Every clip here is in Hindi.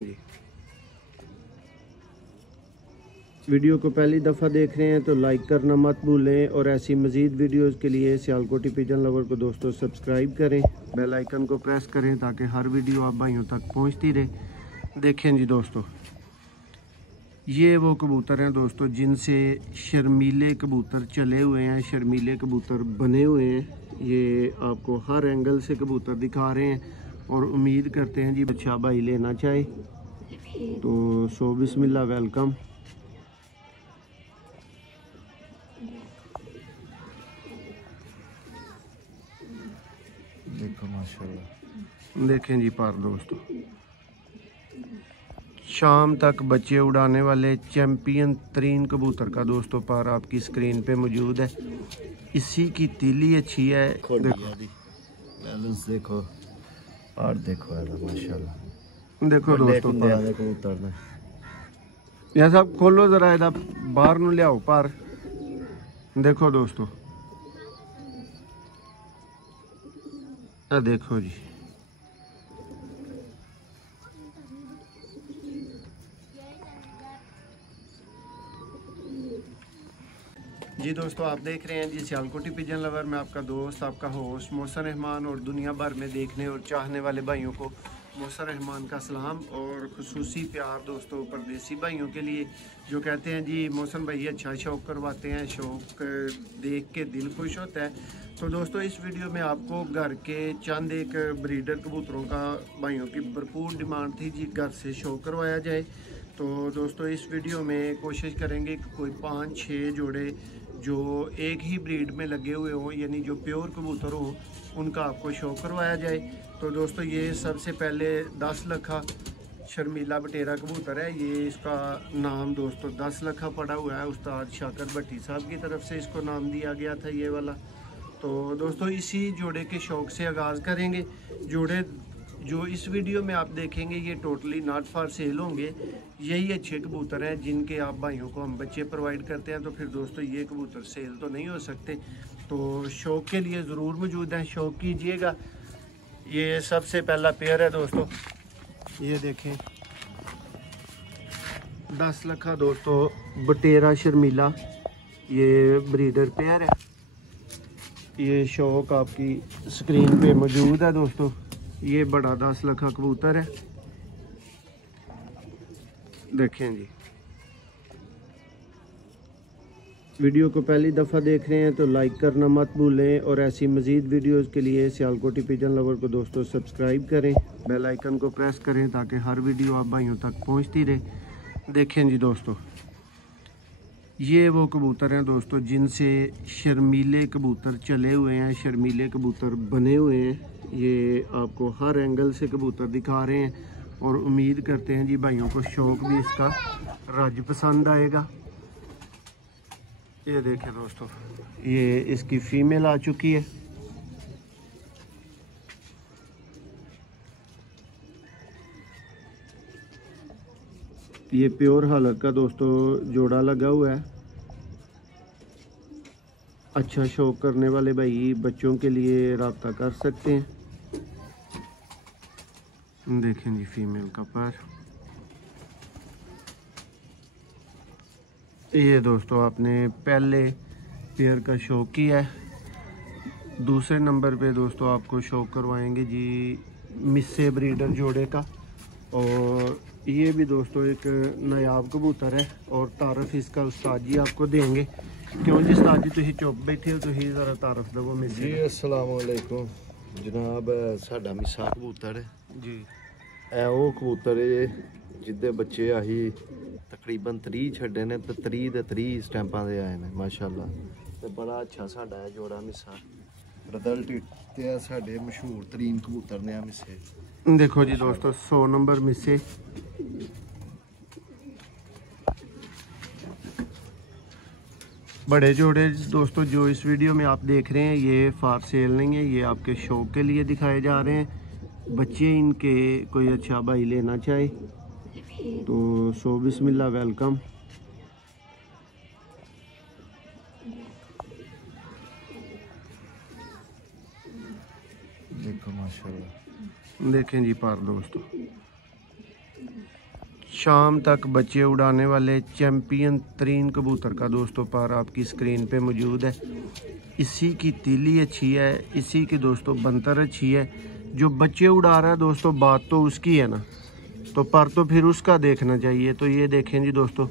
जी वीडियो को पहली दफ़ा देख रहे हैं तो लाइक करना मत भूलें और ऐसी मज़ीद वीडियोस के लिए सियालकोटी पिजन लवर को दोस्तों सब्सक्राइब करें, बेल आइकन को प्रेस करें ताकि हर वीडियो आप भाइयों तक पहुंचती रहे। देखें जी दोस्तों, ये वो कबूतर हैं दोस्तों जिनसे शर्मीले कबूतर चले हुए हैं, शर्मीले कबूतर बने हुए हैं। ये आपको हर एंगल से कबूतर दिखा रहे हैं और उम्मीद करते हैं जी अच्छा भाई लेना चाहे तो सो बिस्मिल्लाह वेलकम। देखो माशाल्लाह, देखें जी पार दोस्तों, शाम तक बच्चे उड़ाने वाले चैम्पियन तरीन कबूतर का दोस्तों पार आपकी स्क्रीन पे मौजूद है। इसी की तीली अच्छी है, देखो बैलेंस देखो और देखो माशाल्लाह। देखो दोस्तों पार कबूतर ने यह सब खोलो जरा इधर बाहर न लियाओ पार। देखो दोस्तों देखो जी दोस्तों, आप देख रहे हैं जी सियालकोटी पिजन लवर में आपका दोस्त, आपका होस्ट मोहसिन रहमान और दुनिया भर में देखने और चाहने वाले भाइयों को मोहसिन रहमान का सलाम और खुसूसी प्यार दोस्तों परदेसी भाइयों के लिए जो कहते हैं जी मोहसिन भाई अच्छा शौक़ करवाते हैं, शौक़ देख के दिल खुश होता है। तो दोस्तों इस वीडियो में आपको घर के चंद एक ब्रीडर कबूतरों का भाइयों की भरपूर डिमांड थी जी घर से शौक़ करवाया जाए। तो दोस्तों इस वीडियो में कोशिश करेंगे कि कोई 5-6 जोड़े जो एक ही ब्रीड में लगे हुए हों, यानी जो प्योर कबूतर हो, उनका आपको शौक़ करवाया जाए। तो दोस्तों ये सबसे पहले 10 लखा शर्मीला बटेरा कबूतर है। ये इसका नाम दोस्तों 10 लखा पड़ा हुआ है, उस्ताद शाकर भट्टी साहब की तरफ से इसको नाम दिया गया था ये वाला। तो दोस्तों इसी जोड़े के शौक़ से आगाज़ करेंगे। जोड़े जो इस वीडियो में आप देखेंगे ये टोटली नॉट फॉर सेल होंगे। यही अच्छे कबूतर हैं जिनके आप भाइयों को हम बच्चे प्रोवाइड करते हैं। तो फिर दोस्तों ये कबूतर सेल तो नहीं हो सकते, तो शौक़ के लिए ज़रूर मौजूद हैं, शौक़ कीजिएगा। ये सबसे पहला पेयर है दोस्तों, ये देखें 10 लखा दोस्तों बटेरा शर्मीला, ये ब्रीडर पेयर है। ये शौक़ आपकी स्क्रीन पे मौजूद है दोस्तों। ये बड़ा 10 लखा कबूतर है, देखें जी। वीडियो को पहली दफ़ा देख रहे हैं तो लाइक करना मत भूलें और ऐसी मज़ीद वीडियोस के लिए सियालकोटी पिजन लवर को दोस्तों सब्सक्राइब करें, बेल आइकन को प्रेस करें ताकि हर वीडियो आप भाइयों तक पहुंचती रहे। देखें जी दोस्तों, ये वो कबूतर हैं दोस्तों जिनसे शर्मीले कबूतर चले हुए हैं, शर्मीले कबूतर बने हुए हैं। ये आपको हर एंगल से कबूतर दिखा रहे हैं और उम्मीद करते हैं जी भाइयों को शौक़ भी इसका रज पसंद आएगा। ये देखें दोस्तों, ये इसकी फीमेल आ चुकी है। ये प्योर हालत का दोस्तों जोड़ा लगा हुआ है। अच्छा शौक़ करने वाले भाई बच्चों के लिए रब्ता कर सकते हैं। देखें जी फीमेल का पर, ये दोस्तों आपने पहले पेयर का शौक़ किया है। दूसरे नंबर पे दोस्तों आपको शौक़ करवाएंगे जी मिस्से ब्रीडर जोड़े का, और ये भी दोस्तों एक नायाब कबूतर है और तारफ़ इसका उस्ताद जी आपको देंगे। क्यों जी उस्ताद जी तुम चुप बैठे हो, तुम ज़रा तारफ़ दवो मिस्से जी। अस्सलाम वालेकुम जनाब, साडा मिस्सा कबूतर है जी। ए वो कबूतर है जिद्दे बच्चे आही तकरीबन 30 छड्डे ने ते 30 दे 30 स्टैंपां दे आए ने माशाल्लाह। ते बड़ा अच्छा साडा है जोड़ा मिस्सा, रिजल्ट ते साडे मशहूर तरीन कबूतर ने मिस्से। देखो जी दोस्तों 100 नंबर मिस्से, बड़े जोड़े दोस्तों जो इस वीडियो में आप देख रहे हैं ये फार सेल नहीं है, ये आपके शौक़ के लिए दिखाए जा रहे हैं। बच्चे इनके कोई अच्छा भाई लेना चाहे तो सो बिस्मिल्लाह वेलकम। देखो माशाल्लाह, देखें जी पार दोस्तों। शाम तक बच्चे उड़ाने वाले चैम्पियन तरीन कबूतर का दोस्तों पर आपकी स्क्रीन पे मौजूद है। इसी की तीली अच्छी है, इसी की दोस्तों बंतर अच्छी है। जो बच्चे उड़ा रहा है दोस्तों बात तो उसकी है ना, तो पर तो फिर उसका देखना चाहिए। तो ये देखें जी दोस्तों,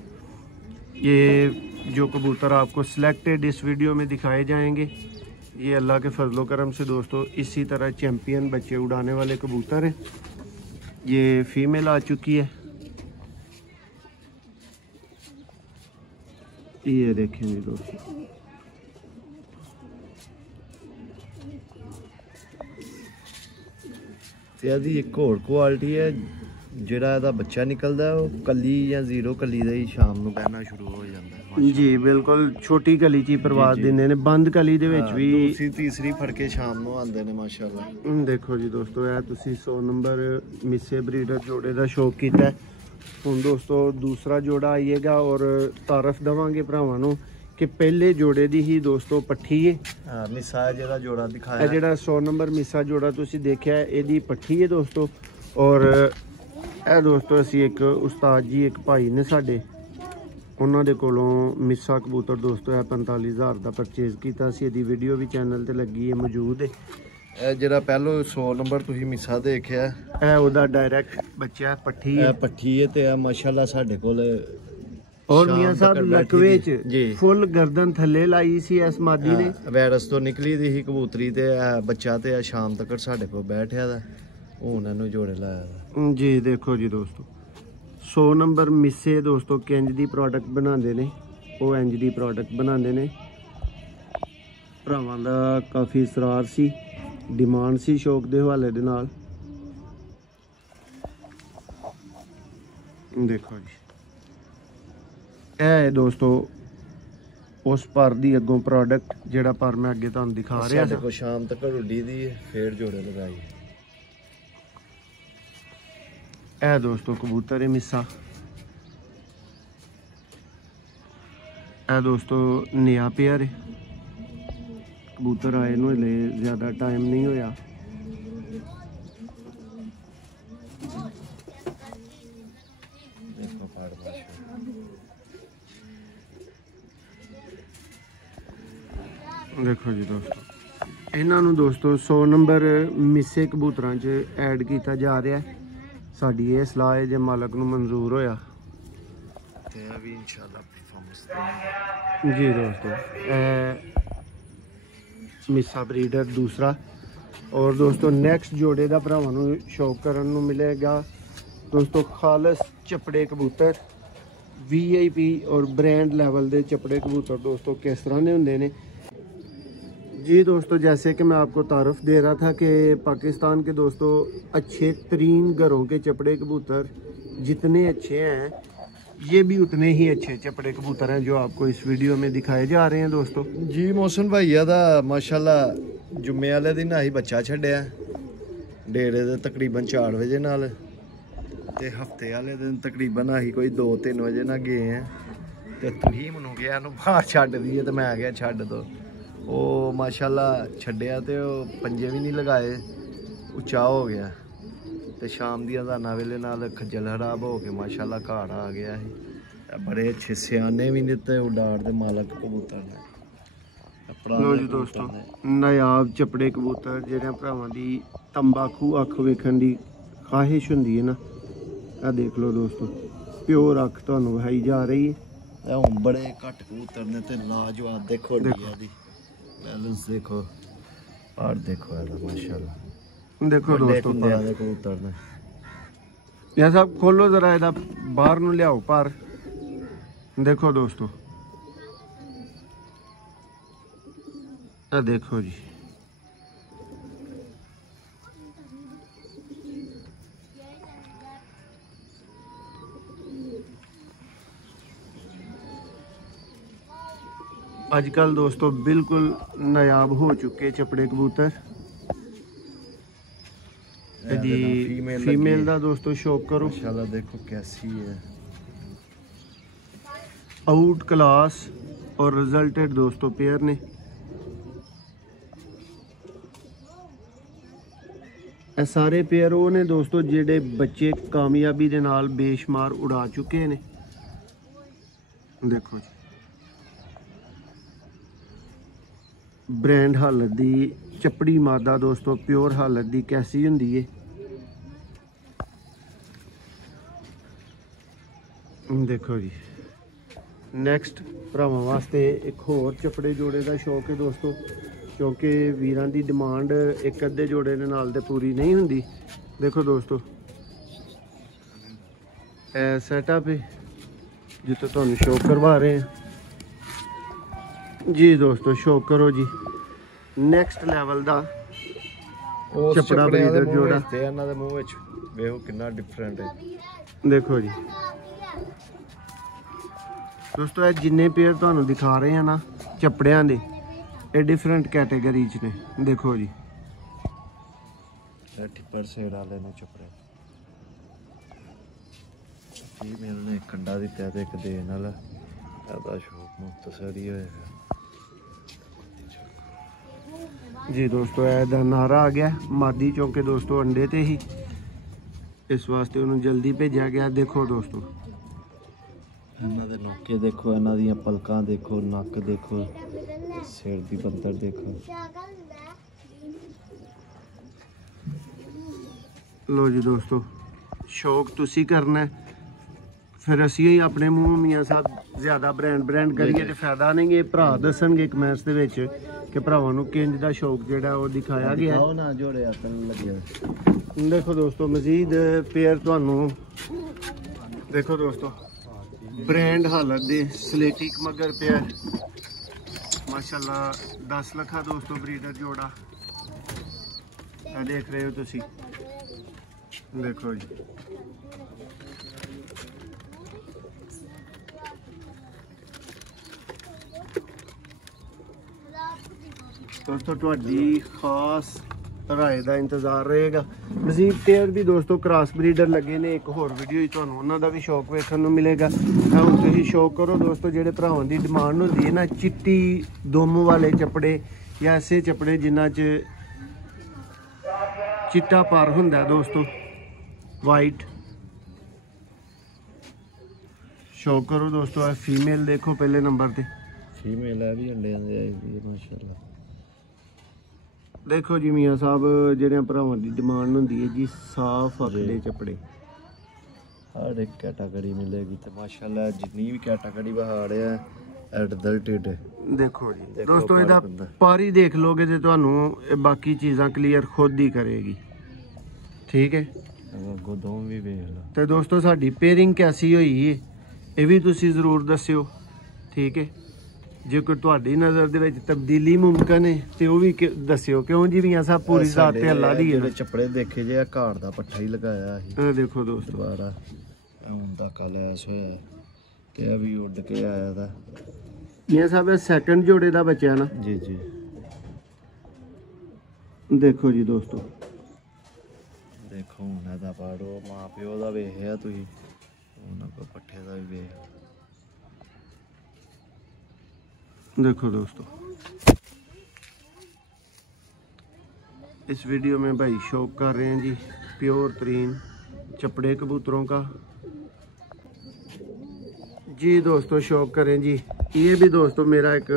ये जो कबूतर आपको सिलेक्टेड इस वीडियो में दिखाए जाएंगे, ये अल्लाह के फजलो करम से दोस्तों इसी तरह चैम्पियन बच्चे उड़ाने वाले कबूतर हैं। ये फीमेल आ चुकी है, ये देखें जी दोस्तों। ਤੇ ਇਹਦੀ ਇੱਕ ਹੋਰ ਕੁਆਲਿਟੀ ਹੈ, ਜਿਹੜਾ ਇਹਦਾ ਬੱਚਾ ਨਿਕਲਦਾ ਉਹ ਕੱਲੀ ਜਾਂ ਜ਼ੀਰੋ ਕੱਲੀ ਦਾ ਹੀ ਸ਼ਾਮ ਨੂੰ ਬਹਿਣਾ ਸ਼ੁਰੂ ਹੋ ਜਾਂਦਾ ਹੈ। ਜੀ ਬਿਲਕੁਲ ਛੋਟੀ ਕਲੀ ਚ ਪ੍ਰਵਾਸ ਦਿੰਦੇ ਨੇ, ਬੰਦ ਕਲੀ ਦੇ ਵਿੱਚ ਵੀ ਦੂਸਰੀ ਤੀਸਰੀ ਫੜ ਕੇ ਸ਼ਾਮ ਨੂੰ ਆਉਂਦੇ ਨੇ ਮਾਸ਼ਾਅੱਲਾ। ਦੇਖੋ ਜੀ ਦੋਸਤੋ, ਇਹ ਤੁਸੀਂ 100 ਨੰਬਰ ਮਿਸੇ ਬਰੀਡਰ ਜੋੜੇ ਦਾ ਸ਼ੌਕ ਕੀਤਾ। ਹੁਣ ਦੋਸਤੋ ਦੂਸਰਾ ਜੋੜਾ ਆਈਏਗਾ ਔਰ ਤਾਰਫ ਦੇਵਾਂਗੇ ਭਰਾਵਾਂ ਨੂੰ ਕਿ ਪਹਿਲੇ ਜੋੜੇ ਦੀ ਹੀ ਦੋਸਤੋ ਪੱਠੀ ਹੈ। ਮਿਸਾ ਜਿਹੜਾ ਜੋੜਾ ਦਿਖਾਇਆ, ਇਹ ਜਿਹੜਾ 100 ਨੰਬਰ ਮਿਸਾ ਜੋੜਾ ਤੁਸੀਂ ਦੇਖਿਆ ਇਹਦੀ ਪੱਠੀ ਹੈ ਦੋਸਤੋ। ਔਰ ਇਹ ਦੋਸਤੋ ਅਸੀਂ ਇੱਕ ਉਸਤਾਦ ਜੀ ਇੱਕ ਭਾਈ ਨੇ ਸਾਡੇ, ਉਹਨਾਂ ਦੇ ਕੋਲੋਂ ਮਿਸਾ ਕਬੂਤਰ ਦੋਸਤੋ ਇਹ 45,000 ਦਾ ਪਰਚੇਜ਼ ਕੀਤਾ ਸੀ। ਇਹਦੀ ਵੀਡੀਓ ਵੀ ਚੈਨਲ ਤੇ ਲੱਗੀ ਹੈ, ਮੌਜੂਦ ਹੈ। ਇਹ ਜਿਹੜਾ ਪਹਿਲੋ 100 ਨੰਬਰ ਤੁਸੀਂ ਮਿਸਾ ਦੇਖਿਆ, ਇਹ ਉਹਦਾ ਡਾਇਰੈਕਟ ਬੱਚਾ ਪੱਠੀ ਹੈ। ਇਹ ਪੱਠੀ ਹੈ ਤੇ ਇਹ ਮਾਸ਼ਾਅੱਲਾ ਸਾਡੇ ਕੋਲ ਔਰ ਮੀਆਂ ਸਾਹਿਬ ਲਕਵੇ ਚ ਫੁੱਲ ਗਰਦਨ ਥੱਲੇ ਲਾਈ ਸੀ ਇਸ ਮਾਦੀ ਨੇ। ਵਾਇਰਸ ਤੋਂ ਨਿਕਲੀ ਦੀ ਸੀ ਕਬੂਤਰੀ ਤੇ ਬੱਚਾ ਤੇ ਸ਼ਾਮ ਤੱਕ ਸਾਡੇ ਕੋਲ ਬੈਠਿਆ ਦਾ, ਹੁਣ ਇਹਨੂੰ ਜੋੜੇ ਲਾਇਆ ਦਾ ਜੀ। ਦੇਖੋ ਜੀ ਦੋਸਤੋ 100 ਨੰਬਰ ਮਿਸੇ ਦੋਸਤੋ ਕਿੰਜ ਦੀ ਪ੍ਰੋਡਕਟ ਬਣਾਉਂਦੇ ਨੇ, ਉਹ ਇੰਜ ਦੀ ਪ੍ਰੋਡਕਟ ਬਣਾਉਂਦੇ ਨੇ। ਭਰਾਵਾਂ ਦਾ ਕਾਫੀ ਇਸਰਾਰ ਸੀ, ਡਿਮਾਂਡ ਸੀ ਸ਼ੌਕ ਦੇ ਹਵਾਲੇ ਦੇ ਨਾਲ। ਦੇਖੋ ਜੀ ਇਹ ਦੋਸਤੋ ਉਸ ਪਰ ਦੀ ਅੱਗੋਂ ਪ੍ਰੋਡਕਟ ਜਿਹੜਾ ਪਰ ਮੈਂ ਅੱਗੇ ਤੁਹਾਨੂੰ ਦਿਖਾ ਰਿਹਾ ਸੀ। ਦੇਖੋ ਸ਼ਾਮ ਤੱਕ ਰੁੱਡੀ ਦੀ ਫੇਰ ਜੋੜੇ ਲਗਾਈ। ਇਹ ਦੋਸਤੋ ਕਬੂਤਰ ਹੈ ਮਿੱਸਾ। ਇਹ ਦੋਸਤੋ ਨਿਆ ਪਿਆਰ ਹੈ ਕਬੂਤਰ ਆਏ ਨੂੰ ਹਲੇ ਜ਼ਿਆਦਾ ਟਾਈਮ ਨਹੀਂ ਹੋਇਆ। ਦੇਖੋ ਪਾੜ ਬਾਸ਼ ਦੇਖੋ ਜੀ ਦੋਸਤੋ, ਇਹਨਾਂ ਨੂੰ ਦੋਸਤੋ 100 ਨੰਬਰ ਮਿੱਸੇ ਕਬੂਤਰਾਂ 'ਚ ਐਡ ਕੀਤਾ ਜਾ ਰਿਹਾ। ਸਾਡੀ ਇਹ ਸਲਾਹ ਹੈ ਜੇ ਮਾਲਕ ਨੂੰ ਮਨਜ਼ੂਰ ਹੋਇਆ ਤੇ ਇਹ ਵੀ ਇਨਸ਼ਾਅੱਲਾ ਪਰਫਾਰਮੈਂਸ ਜੀ ਦੋਸਤੋ। ਮਿੱਸਾ ਬਰੀਡਰ ਦੂਸਰਾ। ਔਰ ਦੋਸਤੋ ਨੈਕਸਟ ਜੋੜੇ ਦਾ ਭਰਾਵਾਂ ਨੂੰ ਸ਼ੌਕ ਕਰਨ ਨੂੰ ਮਿਲੇਗਾ ਦੋਸਤੋ ਖਾਲਸ ਚਪੜੇ ਕਬੂਤਰ। VIP और ब्रांड लेवल ਦੇ चपड़े कबूतर दोस्तों किस तरह के होंगे ने जी दोस्तों। जैसे कि मैं आपको तारुफ दे रहा था कि पाकिस्तान के दोस्तों अच्छे तरीन घरों के चपड़े कबूतर जितने अच्छे हैं, ये भी उतने ही अच्छे चपड़े कबूतर हैं जो आपको इस वीडियो में दिखाए जा रहे हैं दोस्तों जी। मोहसिन भाईया दा माशाल्लाह जुम्मे वाले दिन असीं बच्चा छड्डिया डेरे दे तकरीबन 4 बजे नाल, ਤੇ ਹਫਤੇ ਵਾਲੇ ਦਿਨ ਤਕਰੀਬਨ ਅਸੀਂ ਕੋਈ 2-3 ਵਜੇ ਨਾਲ ਗਏ ਆ ਤੇ ਤਰੀਮ ਨੂੰ ਗਿਆ ਇਹਨੂੰ ਬਾਹਰ ਛੱਡ ਦਈਏ ਤੇ ਮੈਂ ਆ ਗਿਆ ਛੱਡ ਦੋ। ਉਹ ਮਾਸ਼ਾਅੱਲਾ ਛੱਡਿਆ ਤੇ ਉਹ ਪੰਜੇ ਵੀ ਨਹੀਂ ਲਗਾਏ, ਉੱਚਾ ਹੋ ਗਿਆ ਤੇ ਸ਼ਾਮ ਦੀ ਅਜ਼ਾਨਾਂ ਵੇਲੇ ਨਾਲ ਖੱਜਲ ਖਰਾਬ ਹੋ ਕੇ ਮਾਸ਼ਾਅੱਲਾ ਘਰ ਆ ਗਿਆ ਸੀ। ਬੜੇ ਅੱਛੇ ਸਿਆਣੇ ਵੀ ਨੇ ਤੇ ਉਡਾਰ ਦੇ ਮਾਲਕ ਕਬੂਤਰ ਨੇ। ਲੋ ਜੀ ਦੋਸਤੋ ਨਾਯਾਬ ਚਪੜੇ ਕਬੂਤਰ ਜਿਹੜੇ ਭਰਾਵਾਂ ਦੀ ਤੰਬਾਕੂ ਅੱਖ ਵੇਖਣ ਦੀ ਖਾਹਿਸ਼ ਹੁੰਦੀ ਹੈ ਨਾ, ਆ ਦੇਖ ਲਓ ਦੋਸਤੋ ਪਿਓਰ ਅੱਖ ਤੁਹਾਨੂੰ ਵਿਖਾਈ ਜਾ ਰਹੀ ਹੈ। ਇਹ ਹੁਣ ਬੜੇ ਘੱਟ ਕਬੂਤਰ ਨੇ ਤੇ ਲਾਜਵਾਬ ਦੇਖੋ ਦੀ ਬੈਲੈਂਸ ਦੇਖੋ ਔਰ ਦੇਖੋ ਇਹਦਾ ਮਾਸ਼ਾਅੱਲਾ। ਦੇਖੋ ਦੋਸਤੋ ਕਬੂਤਰ ਨੇ ਯਾ ਸਾਹਿਬ ਖੋਲੋ ਜ਼ਰਾ ਇਹਦਾ ਬਾਹਰ ਨੂੰ ਲਿਆਓ ਪਰ ਦੇਖੋ ਦੋਸਤੋ ਇਹ ਦੇਖੋ ਜੀ। आजकल दोस्तों बिल्कुल नायाब हो चुके चपड़े कबूतर। फीमेल दा दोस्तों शौक करो माशाल्लाह देखो कैसी है, आउट क्लास और रिजल्टेड दोस्तों पेयर ने। ਇਹ ਸਾਰੇ ਪੇਅਰ ਉਹ ਨੇ ਦੋਸਤੋ ਜਿਹੜੇ ਬੱਚੇ ਕਾਮਯਾਬੀ ਦੇ ਨਾਲ ਬੇਸ਼ੁਮਾਰ ਉਡਾ ਚੁੱਕੇ ਨੇ। ਦੇਖੋ ਜੀ ब्रांड हालत दी चपड़ी मादा दोस्तों प्योर हालत दी कैसी हुंदी है। देखो जी नैक्सट भरावां वास्ते एक होर चपड़े जोड़े का शौक है दोस्तों, क्योंकि वीरां दी डिमांड एक अद्धे जोड़े दे नाल ते पूरी नहीं हुंदी। देखो दोस्तों ए सेटअप है जितो तुहानूं शो करवा रहे हैं जी दोस्तों। शो करो जी नैक्सट लैवल दा चपड़ा ब्रीडर जोड़ा ते इन्हां दे मूंह विच वेखो कितना डिफरेंट है। देखो जी दोस्तों ये जिन्ने पेयर तुहानूं दिखा रहे हैं ना चपड़ियां दे ये डिफरेंट कैटेगरी च ने। देखो जी 30% वाले ने चपड़े फीमेल ने कंडा दित्ता ते एक देन वाला ज़्यादा शौक मुख्तसर ही होएगा जी दोस्तों। ऐदा नारा आ गया मादी चौके दोस्तों अंडे ते ही, इस वास्ते उन्होंने जल्दी भेजा गया। देखो दोस्तों इन्हां दे नोके देखो, इन्हां दियां पलकां देखो, नक देखो, सिर दी पंतर देखो। लो जी दोस्तों शौक तुसी करना है फिर असी ही अपने मूँह मियाँ साहब ज़्यादा ब्रांड करिए तो फायदा नहीं। ये भरा दसणगे कमेंट्स दे विच कि भरावां नूं किंज दा शौक जिहड़ा वो दिखाया गया है। ना जोड़े अपने लगे। देखो दोस्तों मजीद पेयर तुहानूं देखो दोस्तों ब्रांड हालत दे स्लेटी मगर पेयर माशाल्लाह 10 लखा दोस्तों ब्रीडर जोड़ा देख रहे हो तुसी। देखो जी दोस्तों तुहाडी खास राय का इंतजार रहेगा। मजीद पेयर भी दोस्तों क्रॉस ब्रीडर लगे ने, एक होर वीडियो ही तुहानूं उन्हां दा भी शौक वेखण नूं मिलेगा। हुण तुसीं शौक करो दोस्तों जिहड़े भरावां दी डिमांड हुंदी है ना चिट्टी दुम वाले चपड़े या ऐसे चपड़े जिन्हां च चिट्टा पर हुंदा दोस्तों वाइट। शौक करो दोस्तों फीमेल देखो पहले नंबर पे फीमेल है भी अंडे दे आई दी माशाल्लाह। देखो जी मियाँ साहब जेह्ड़े भरावां दी डिमांड हुंदी है जी साफ अगले चपड़े हर एक कैटागरी मिलेगी तो माशाल्लाह जितनी भी कैटागरी बहा रहे हैं एडल्टेड है। देखो जी दोस्तों इहदा पारी देख लोगे तो तुहानूं बाकी चीज़ां क्लीयर खुद ही करेगी। ठीक है गोदों भी वेख लो तो दोस्तों साडी पेयरिंग कैसी हुई है ये भी तुसीं जरूर दस्सिओ। ठीक है जे कोई तुहाडी नज़र दे विच तब्दीली मुमकिन है तो वह भी दस्सिओ क्यों जी मियाँ साहब पूरी जात ते अल्लाह दी है। चपड़े देखे जे घाड़ दा पट्ठा ही लगाया है। देखो दोस्तों दोबारा हुण तक लैस होया ते अभी उड़ के आया था मियाँ साहब सैकंड जोड़े दा बच्चा ना जी जी। देखो जी दोस्तों देखो हुण एदा पाड़ो मां प्यो दा वेखिया तुसीं हुण को पट्ठे दा भी वेख। देखो दोस्तों इस वीडियो में भाई शौक कर रहे हैं जी प्योर तरीन चपड़े कबूतरों का जी दोस्तों। शौक करें जी ये भी दोस्तों मेरा एक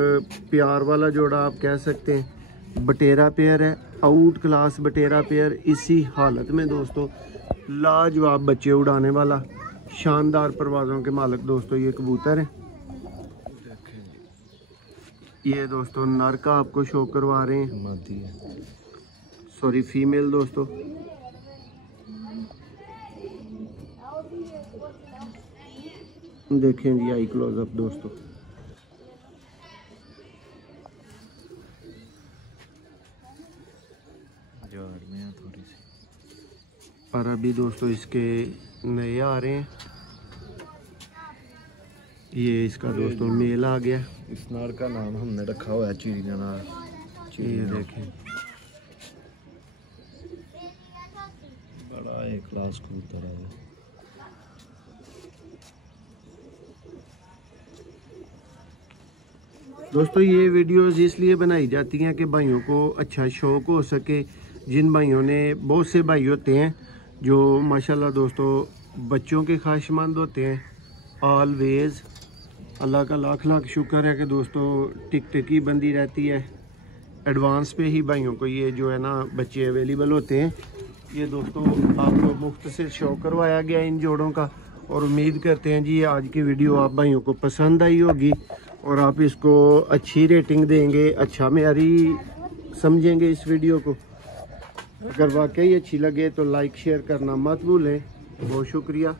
प्यार वाला जोड़ा आप कह सकते हैं बटेरा पेयर है, आउट क्लास बटेरा पेयर। इसी हालत में दोस्तों लाजवाब बच्चे उड़ाने वाला शानदार परवाज़ों के मालिक दोस्तों ये कबूतर है। ये दोस्तों नर का आपको शो करवा रहे हैं, सॉरी फीमेल दोस्तों। देखें जी आई क्लोजअप दोस्तों। थोड़ी सी और अभी दोस्तों इसके नए आ रहे हैं। ये इसका दोस्तों मेल आ गया। इस नर का नाम हमने रखा हुआ है चिड़िया नार। ये देखें बड़ा एक क्लास कबूतर है। दोस्तों ये वीडियोस इसलिए बनाई जाती हैं कि भाइयों को अच्छा शौक हो सके जिन भाइयों ने, बहुत से भाई होते हैं जो माशाल्लाह दोस्तों बच्चों के ख्वाहिशमंद होते हैं। ऑलवेज़ अल्लाह का लाख लाख शुक्र है कि दोस्तों टिक टिकी बंदी रहती है। एडवांस पे ही भाइयों को ये जो है ना बच्चे अवेलेबल होते हैं। ये दोस्तों आपको मुफ्त से शो करवाया गया इन जोड़ों का, और उम्मीद करते हैं जी आज की वीडियो आप भाइयों को पसंद आई होगी और आप इसको अच्छी रेटिंग देंगे, अच्छा मेयारी समझेंगे इस वीडियो को। अगर वाकई अच्छी लगे तो लाइक शेयर करना मत भूलें। बहुत शुक्रिया।